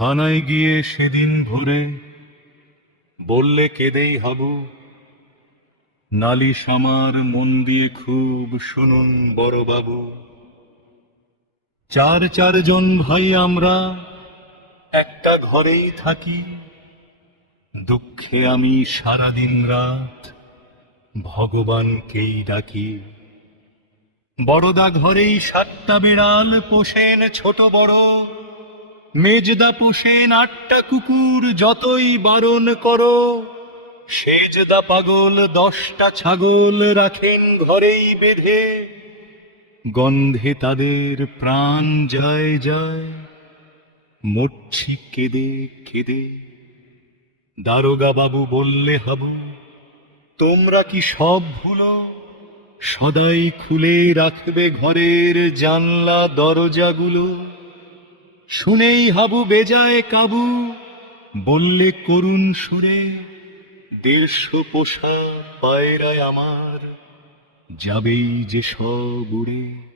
থানায় গিয়ে সেদিন ভোরে বললে কেঁদেই হাবু। নালিশ আমার মন দিয়ে খুব শুনুন বড় বাবু চার চারজন ভাই আমরা একটা ঘরেই থাকি। দুঃখে আমি সারাদিন রাত ভগবানকেই ডাকি। বড়দা ঘরেই সাতটা বিড়াল, পোষেন ছোট বড়। মেজদা পোষেন আটটা কুকুর যতই বারণ করো সেজদা পাগল দশটা ছাগল রাখেন ঘরেই বেঁধে। গন্ধে তাদের প্রাণ যায় যায়, মরছি কেঁদে কেঁদে। দারোগা বাবু বললে হাবু, তোমরা কি সব ভুলো? সদাই খুলে রাখবে ঘরের জানলা দরজাগুলো। শুনেই হাবু বেজায় কাবু, বললে, করুণ সুরে, দেড়শো পোষা পায়রায় আমার যাবেই যে সব উড়ে।